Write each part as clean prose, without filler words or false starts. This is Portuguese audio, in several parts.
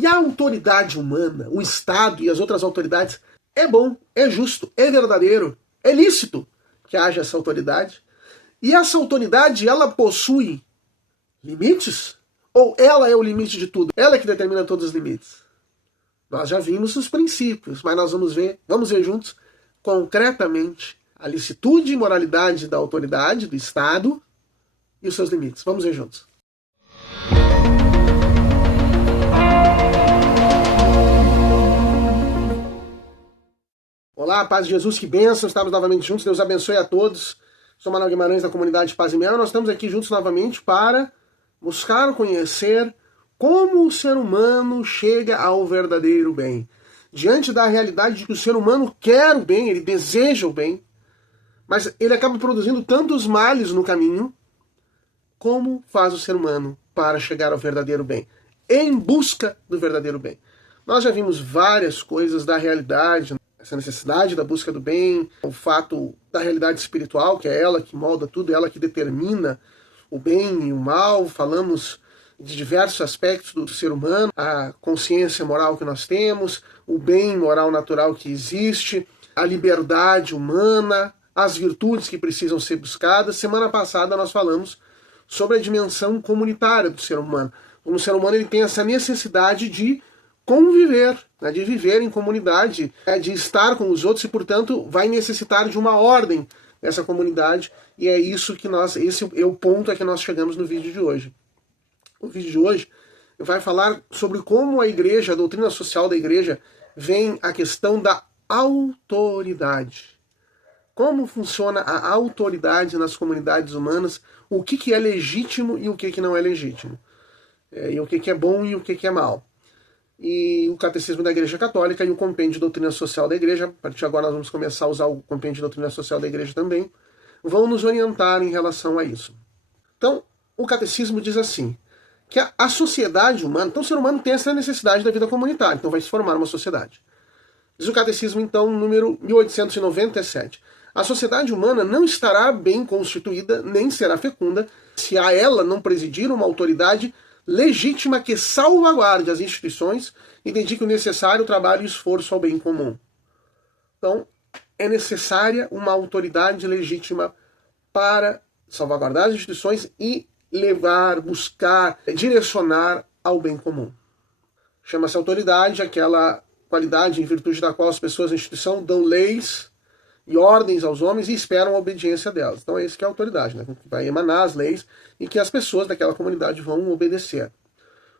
E a autoridade humana, o Estado e as outras autoridades, é bom, é justo, é verdadeiro, é lícito que haja essa autoridade. E essa autoridade, ela possui limites? Ou ela é o limite de tudo? Ela é que determina todos os limites? Nós já vimos os princípios, mas nós vamos ver juntos, concretamente, a licitude e moralidade da autoridade, do Estado e os seus limites. Vamos ver juntos. Olá, paz de Jesus, que bênção, estamos novamente juntos, Deus abençoe a todos. Sou Manuel Guimarães da comunidade Paz e Mel, nós estamos aqui juntos novamente para buscar conhecer como o ser humano chega ao verdadeiro bem. Diante da realidade de que o ser humano quer o bem, ele deseja o bem, mas ele acaba produzindo tantos males no caminho. Como faz o ser humano para chegar ao verdadeiro bem? Em busca do verdadeiro bem. Nós já vimos várias coisas da realidade, essa necessidade da busca do bem, o fato da realidade espiritual, que é ela que molda tudo, ela que determina o bem e o mal. Falamos de diversos aspectos do ser humano, a consciência moral que nós temos, o bem moral natural que existe, a liberdade humana, as virtudes que precisam ser buscadas. Semana passada nós falamos sobre a dimensão comunitária do ser humano. O ser humano ele tem essa necessidade de conviver, né, de viver em comunidade, né, de estar com os outros e, portanto, vai necessitar de uma ordem nessa comunidade. E é isso que esse é o ponto a que nós chegamos no vídeo de hoje. O vídeo de hoje vai falar sobre como a igreja, a doutrina social da igreja, vem a questão da autoridade. Como funciona a autoridade nas comunidades humanas, o que é legítimo e o que não é legítimo. E o que é bom e o que é mal. E o Catecismo da Igreja Católica e o Compêndio de Doutrina Social da Igreja, a partir de agora nós vamos começar a usar o Compêndio de Doutrina Social da Igreja também, vão nos orientar em relação a isso. Então, o Catecismo diz assim, que a sociedade humana, então o ser humano tem essa necessidade da vida comunitária, então vai se formar uma sociedade. Diz o Catecismo, então, número 1897. A sociedade humana não estará bem constituída, nem será fecunda, se a ela não presidir uma autoridade legítima que salvaguarde as instituições e dedique o necessário trabalho e esforço ao bem comum. Então, é necessária uma autoridade legítima para salvaguardar as instituições e levar, buscar, direcionar ao bem comum. Chama-se autoridade aquela qualidade em virtude da qual as pessoas da instituição dão leis e ordens aos homens e esperam a obediência delas. Então é isso que é a autoridade, né? Que vai emanar as leis e que as pessoas daquela comunidade vão obedecer.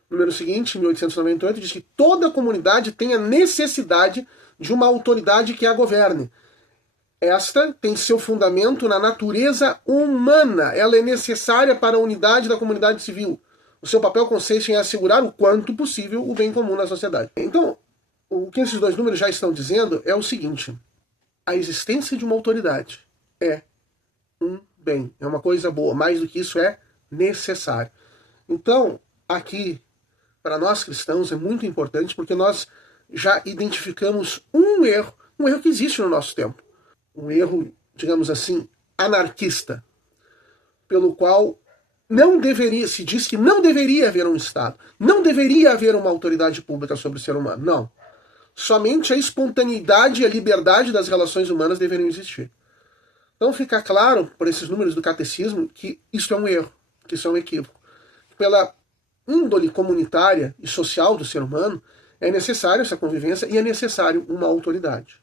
O número seguinte, 1898, diz que toda comunidade tem a necessidade de uma autoridade que a governe. Esta tem seu fundamento na natureza humana. Ela é necessária para a unidade da comunidade civil. O seu papel consiste em assegurar o quanto possível o bem comum na sociedade. Então, o que esses dois números já estão dizendo é o seguinte: a existência de uma autoridade é um bem, é uma coisa boa, mais do que isso é necessário. Então, aqui, para nós cristãos, é muito importante porque nós já identificamos um erro que existe no nosso tempo. Um erro, digamos assim, anarquista, pelo qual se diz que não deveria haver um Estado, não deveria haver uma autoridade pública sobre o ser humano. Não. Somente a espontaneidade e a liberdade das relações humanas deveriam existir. Então fica claro, por esses números do catecismo, que isso é um erro, que isso é um equívoco. Pela índole comunitária e social do ser humano, é necessário essa convivência e é necessário uma autoridade.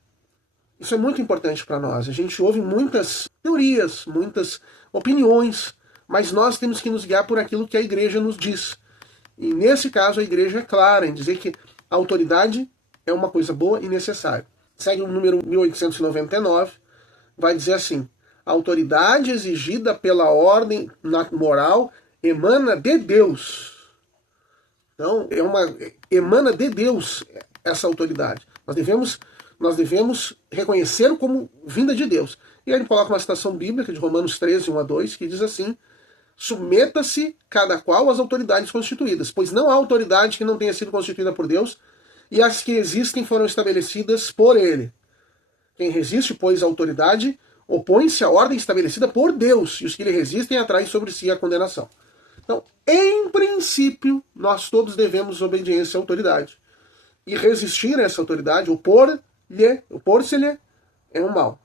Isso é muito importante para nós. A gente ouve muitas teorias, muitas opiniões, mas nós temos que nos guiar por aquilo que a igreja nos diz. E nesse caso a igreja é clara em dizer que a autoridade é uma coisa boa e necessária. Segue o número 1899, vai dizer assim: a autoridade exigida pela ordem moral emana de Deus. Então, emana de Deus essa autoridade. Nós devemos reconhecer como vinda de Deus. E aí ele coloca uma citação bíblica de Romanos 13, 1-2, que diz assim: submeta-se cada qual às autoridades constituídas, pois não há autoridade que não tenha sido constituída por Deus, e as que existem foram estabelecidas por ele. Quem resiste, pois, à autoridade, opõe-se à ordem estabelecida por Deus, e os que lhe resistem atraem sobre si a condenação. Então, em princípio, nós todos devemos obediência à autoridade. E resistir a essa autoridade, opor-se-lhe, é um mal.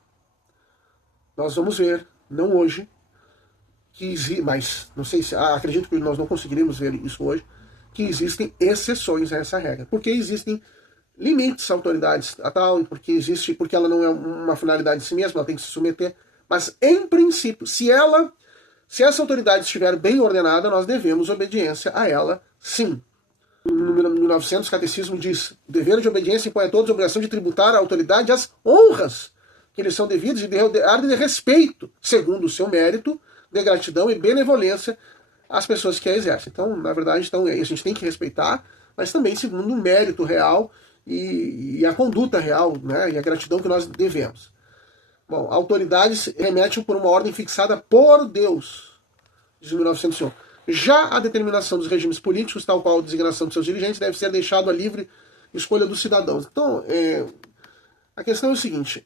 Nós vamos ver, não hoje, mas não sei se, acredito que nós não conseguiremos ver isso hoje, que existem exceções a essa regra. Porque existem limites à autoridade estatal, porque ela não é uma finalidade de si mesma, ela tem que se submeter. Mas, em princípio, se essa autoridade estiver bem ordenada, nós devemos obediência a ela, sim. No número 1900, o Catecismo diz: o dever de obediência impõe a todos a obrigação de tributar à autoridade as honras que lhes são devidas e de respeito, segundo o seu mérito, de gratidão e benevolência às pessoas que a exercem. Então, na verdade, a gente tem que respeitar, mas também segundo o mérito real e a conduta real, né, e a gratidão que nós devemos. Bom, autoridades remetem por uma ordem fixada por Deus, de 1901. Já a determinação dos regimes políticos, tal qual a designação de seus dirigentes, deve ser deixado à livre escolha dos cidadãos. Então, a questão é o seguinte: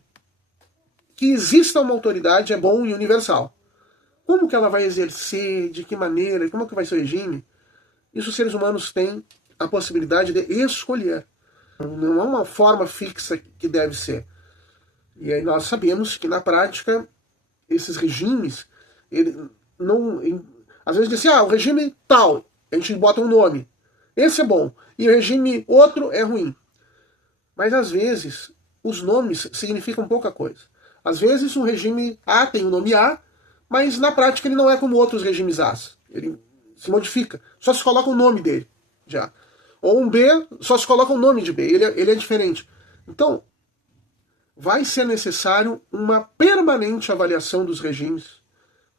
que exista uma autoridade é bom e universal. Como que ela vai exercer, de que maneira, como que vai ser o regime? Isso os seres humanos têm a possibilidade de escolher. Não é uma forma fixa que deve ser. E aí nós sabemos que, na prática, esses regimes, às vezes dizem, o regime tal, a gente bota um nome. Esse é bom. E o regime outro é ruim. Mas, às vezes, os nomes significam pouca coisa. Às vezes, um regime A tem o nome A, mas, na prática, ele não é como outros regimes A. Ele se modifica. Só se coloca o nome dele, já. Ou um B, só se coloca o nome de B. Ele é diferente. Então, vai ser necessário uma permanente avaliação dos regimes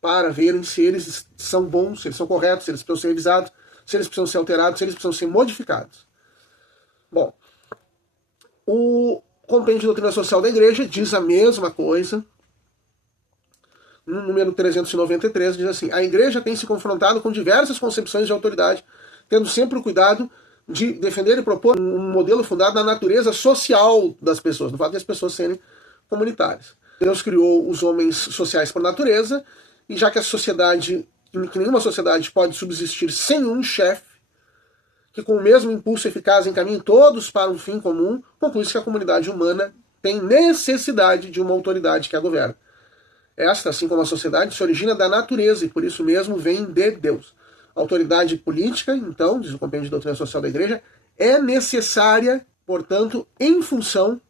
para verem se eles são bons, se eles são corretos, se eles precisam ser revisados, se eles precisam ser alterados, se eles precisam ser modificados. Bom, o Compêndio de Doutrina Social da Igreja diz a mesma coisa. No número 393 diz assim: a Igreja tem se confrontado com diversas concepções de autoridade, tendo sempre o cuidado de defender e propor um modelo fundado na natureza social das pessoas, no fato de as pessoas serem comunitárias. Deus criou os homens sociais por natureza, e já que a sociedade, que nenhuma sociedade pode subsistir sem um chefe, que com o mesmo impulso eficaz encaminhe todos para um fim comum, conclui-se que a comunidade humana tem necessidade de uma autoridade que a governa. Esta, assim como a sociedade, se origina da natureza e por isso mesmo vem de Deus. A autoridade política, então, diz o Compêndio de Doutrina Social da Igreja, é necessária, portanto, em função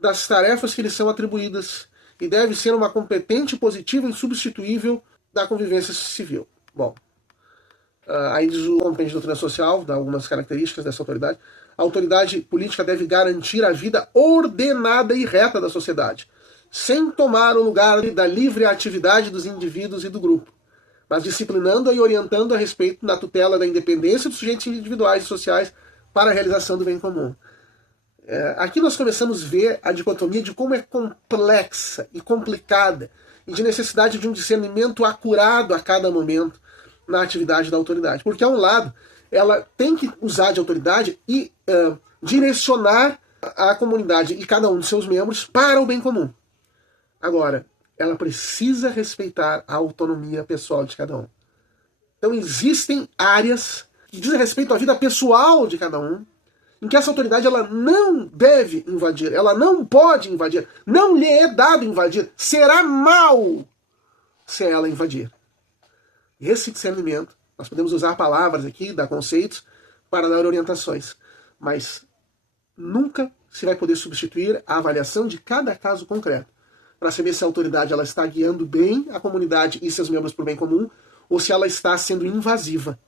das tarefas que lhe são atribuídas e deve ser uma competente, positiva e insubstituível da convivência civil. Bom, aí diz o Compêndio de Doutrina Social, dá algumas características dessa autoridade. A autoridade política deve garantir a vida ordenada e reta da sociedade, sem tomar o lugar da livre atividade dos indivíduos e do grupo, mas disciplinando e orientando a respeito da tutela da independência dos sujeitos individuais e sociais para a realização do bem comum. Aqui nós começamos a ver a dicotomia de como é complexa e complicada e de necessidade de um discernimento acurado a cada momento na atividade da autoridade. Porque, a um lado, ela tem que usar de autoridade e direcionar a comunidade e cada um de seus membros para o bem comum. Agora, ela precisa respeitar a autonomia pessoal de cada um. Então existem áreas que dizem respeito à vida pessoal de cada um, em que essa autoridade ela não deve invadir, ela não pode invadir, não lhe é dado invadir, será mal se ela invadir. E esse discernimento, nós podemos usar palavras aqui, dar conceitos, para dar orientações, mas nunca se vai poder substituir a avaliação de cada caso concreto, para saber se a autoridade ela está guiando bem a comunidade e seus membros para o bem comum, ou se ela está sendo invasiva,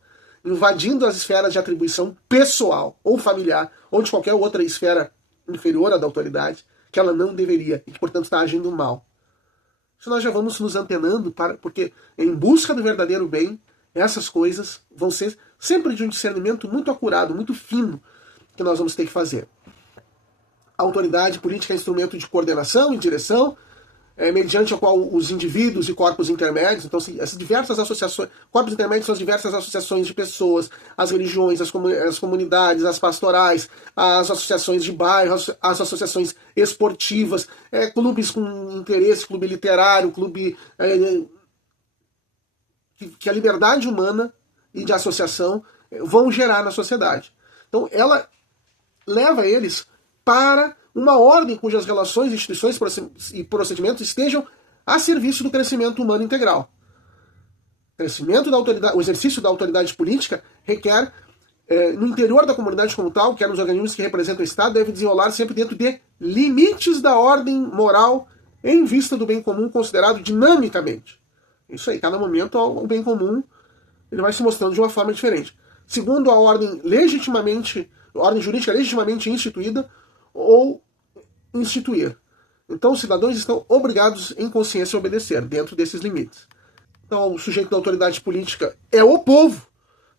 invadindo as esferas de atribuição pessoal, ou familiar, ou de qualquer outra esfera inferior à da autoridade, que ela não deveria, e que, portanto, está agindo mal. Isso nós já vamos nos antenando, porque em busca do verdadeiro bem, essas coisas vão ser sempre de um discernimento muito acurado, muito fino, que nós vamos ter que fazer. A autoridade política é instrumento de coordenação e direção, mediante a qual os indivíduos e corpos intermédios, então essas diversas associações, corpos intermédios são as diversas associações de pessoas, as religiões, as comunidades, as pastorais, as associações de bairro, as associações esportivas, clubes com interesse, clube literário, clube que a liberdade humana e de associação vão gerar na sociedade. Então ela leva eles para uma ordem cujas relações, instituições e procedimentos estejam a serviço do crescimento humano integral. O exercício da autoridade política requer, no interior da comunidade como tal, quer nos organismos que representam o Estado, deve desenrolar sempre dentro de limites da ordem moral em vista do bem comum considerado dinamicamente. Isso aí, cada momento o bem comum ele vai se mostrando de uma forma diferente. Segundo a ordem jurídica legitimamente instituída ou instituir. Então os cidadãos estão obrigados em consciência a obedecer dentro desses limites. Então o sujeito da autoridade política é o povo,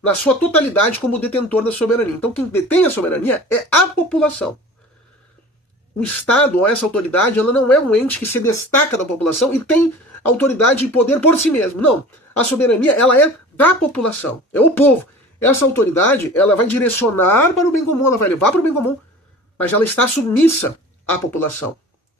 na sua totalidade como detentor da soberania. Então quem detém a soberania é a população. O Estado, ou essa autoridade, ela não é um ente que se destaca da população e tem autoridade e poder por si mesmo. Não. A soberania, ela é da população. É o povo. Essa autoridade, ela vai direcionar para o bem comum, ela vai levar para o bem comum, mas ela está submissa à população.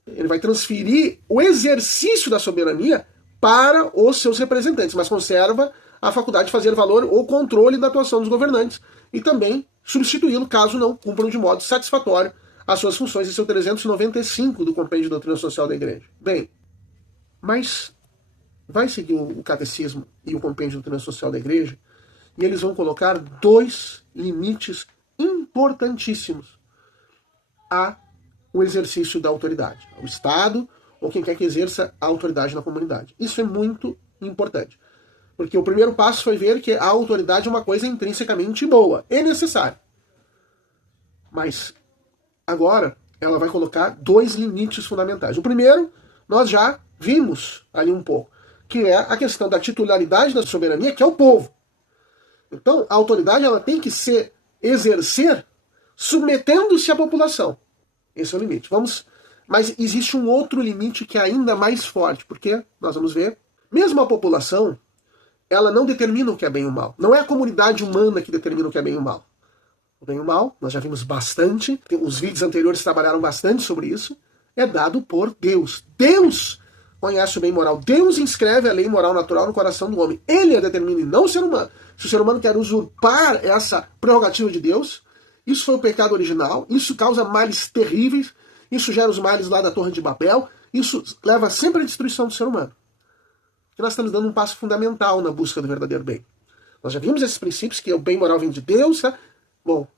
Ele vai transferir o exercício da soberania para os seus representantes, mas conserva a faculdade de fazer valor ou controle da atuação dos governantes e também substituí-lo caso não cumpram de modo satisfatório as suas funções. Esse é o 395 do Compêndio de Doutrina Social da Igreja. Bem, mas vai seguir o Catecismo e o Compêndio de Doutrina Social da Igreja e eles vão colocar dois limites importantíssimos ao exercício da autoridade, ao Estado ou quem quer que exerça a autoridade na comunidade. Isso é muito importante, porque o primeiro passo foi ver que a autoridade é uma coisa intrinsecamente boa, é necessária. Mas agora ela vai colocar dois limites fundamentais. O primeiro, nós já vimos ali um pouco, que é a questão da titularidade da soberania, que é o povo. Então, a autoridade ela tem que se exercer submetendo-se à população. Esse é o limite. Mas existe um outro limite que é ainda mais forte, porque nós vamos ver, mesmo a população, ela não determina o que é bem e o mal. Não é a comunidade humana que determina o que é bem e o mal. O bem e o mal, nós já vimos bastante, os vídeos anteriores trabalharam bastante sobre isso, é dado por Deus. Deus conhece o bem moral. Deus inscreve a lei moral natural no coração do homem. Ele a determina e não o ser humano. Se o ser humano quer usurpar essa prerrogativa de Deus, isso foi o pecado original, isso causa males terríveis, isso gera os males lá da Torre de Babel, isso leva sempre à destruição do ser humano. E nós estamos dando um passo fundamental na busca do verdadeiro bem. Nós já vimos esses princípios, que o bem moral vem de Deus, tá? Bom,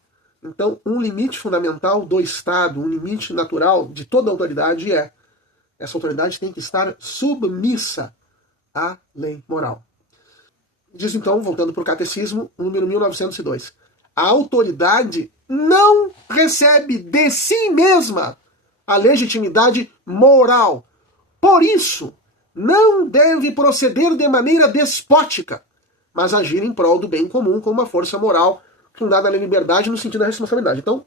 então um limite fundamental do Estado, um limite natural de toda autoridade é: essa autoridade tem que estar submissa à lei moral. Diz então, voltando para o Catecismo, número 1902, a autoridade não recebe de si mesma a legitimidade moral. Por isso, não deve proceder de maneira despótica, mas agir em prol do bem comum com uma força moral fundada na liberdade no sentido da responsabilidade. Então,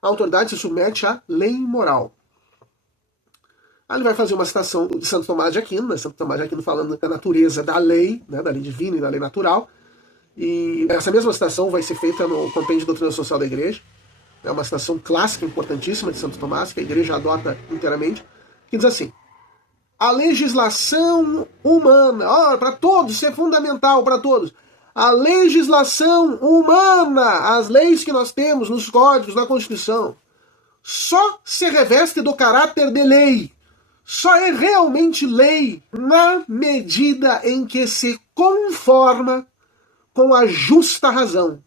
a autoridade se submete à lei moral. Aí ele vai fazer uma citação de Santo Tomás de Aquino, né? Santo Tomás de Aquino falando da natureza da lei, né? Da lei divina e da lei natural. E essa mesma citação vai ser feita no Compêndio de Doutrina Social da Igreja. É uma citação clássica, importantíssima de Santo Tomás, que a Igreja adota inteiramente, que diz assim: a legislação humana, para todos, isso é fundamental para todos. A legislação humana, as leis que nós temos nos códigos, na Constituição, só se reveste do caráter de lei. Só é realmente lei na medida em que se conforma com a justa razão.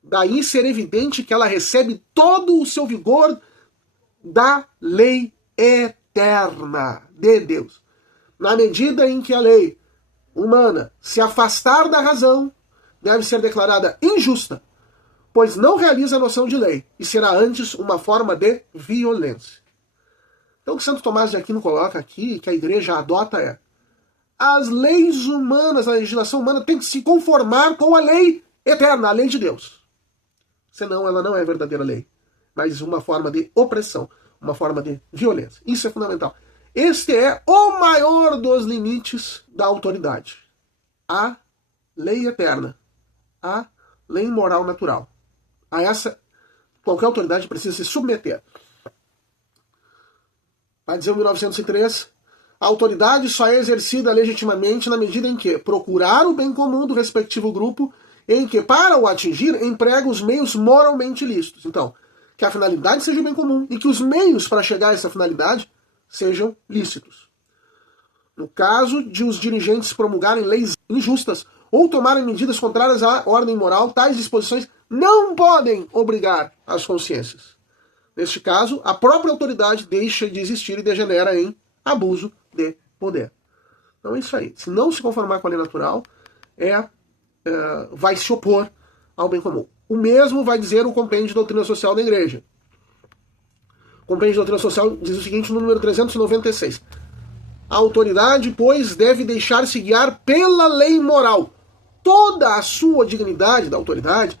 Daí ser evidente que ela recebe todo o seu vigor da lei eterna de Deus. Na medida em que a lei humana se afastar da razão, deve ser declarada injusta, pois não realiza a noção de lei, e será antes uma forma de violência. Então o que Santo Tomás de Aquino coloca aqui, que a Igreja adota é: as leis humanas, a legislação humana tem que se conformar com a lei eterna, a lei de Deus. Senão ela não é verdadeira lei, mas uma forma de opressão, uma forma de violência. Isso é fundamental. Este é o maior dos limites da autoridade. A lei eterna, a lei moral natural. A essa, qualquer autoridade precisa se submeter. Vai dizer o 1903, A autoridade só é exercida legitimamente na medida em que procurar o bem comum do respectivo grupo, em que, para o atingir, emprega os meios moralmente lícitos. Então, que a finalidade seja o bem comum e que os meios para chegar a essa finalidade sejam lícitos. No caso de os dirigentes promulgarem leis injustas ou tomarem medidas contrárias à ordem moral, tais disposições não podem obrigar as consciências. Neste caso, a própria autoridade deixa de existir e degenera em abuso de poder. Então é isso aí. Se não se conformar com a lei natural, vai se opor ao bem comum. O mesmo vai dizer o Compêndio de Doutrina Social da Igreja. O Compêndio de Doutrina Social diz o seguinte no número 396. A autoridade, pois, deve deixar-se guiar pela lei moral. Toda a sua dignidade da autoridade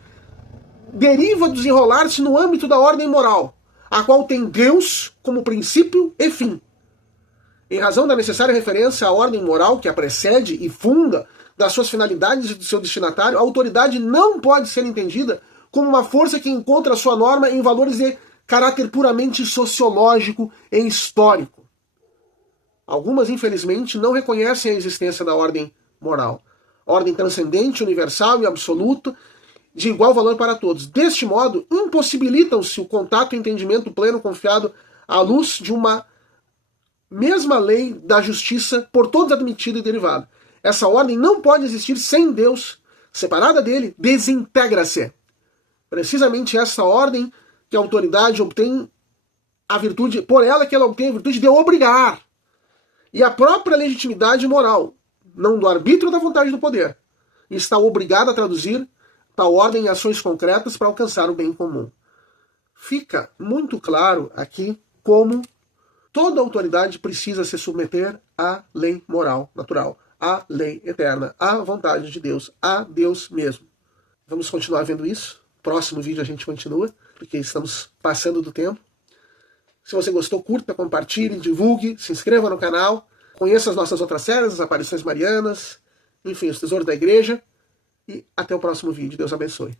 deriva do desenrolar-se no âmbito da ordem moral, a qual tem Deus como princípio e fim. Em razão da necessária referência à ordem moral que a precede e funda, das suas finalidades e do seu destinatário, a autoridade não pode ser entendida como uma força que encontra sua norma em valores de caráter puramente sociológico e histórico. Algumas, infelizmente, não reconhecem a existência da ordem moral. Ordem transcendente, universal e absoluta, de igual valor para todos. Deste modo, impossibilitam-se o contato e entendimento pleno confiado à luz de uma mesma lei da justiça por todos admitida e derivada. Essa ordem não pode existir sem Deus. Separada dele, desintegra-se. Precisamente essa ordem que a autoridade obtém a virtude, por ela que ela obtém a virtude de obrigar. E a própria legitimidade moral, não do arbítrio da vontade do poder, está obrigada a traduzir tal ordem em ações concretas para alcançar o bem comum. Fica muito claro aqui como toda autoridade precisa se submeter à lei moral natural, à lei eterna, à vontade de Deus, a Deus mesmo. Vamos continuar vendo isso. Próximo vídeo a gente continua, porque estamos passando do tempo. Se você gostou, curta, compartilhe, divulgue, se inscreva no canal, conheça as nossas outras séries, as aparições marianas, enfim, os tesouros da igreja. E até o próximo vídeo. Deus abençoe.